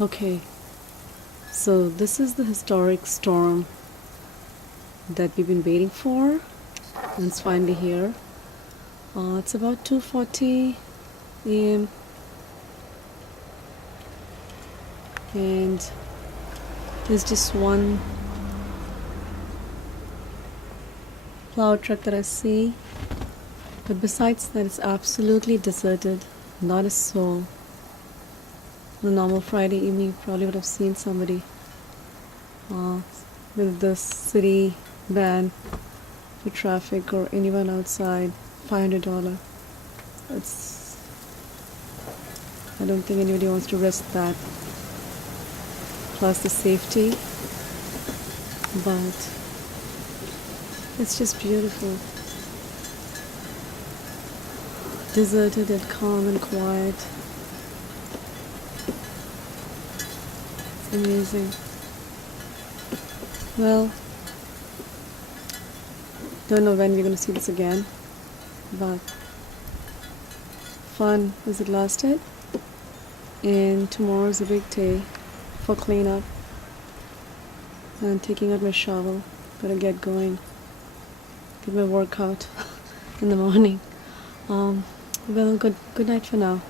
Okay, so this is the historic storm that we've been waiting for, and it's finally here. It's about 2:40 a.m. and there's just one plow truck that I see, but besides that, it's absolutely deserted. Not a soul. On a normal Friday evening, you probably would have seen somebody uh, with the city ban for traffic or anyone outside. $500. It's. I don't think anybody wants to risk that. Plus the safety, but it's just beautiful. Deserted and calm and quiet. It's amazing. Well, don't know when we're going to see this again, but fun as it lasted. And tomorrow's a big day for cleanup and taking out my shovel. Gotta get going. Get my workout in the morning. Well, good night for now.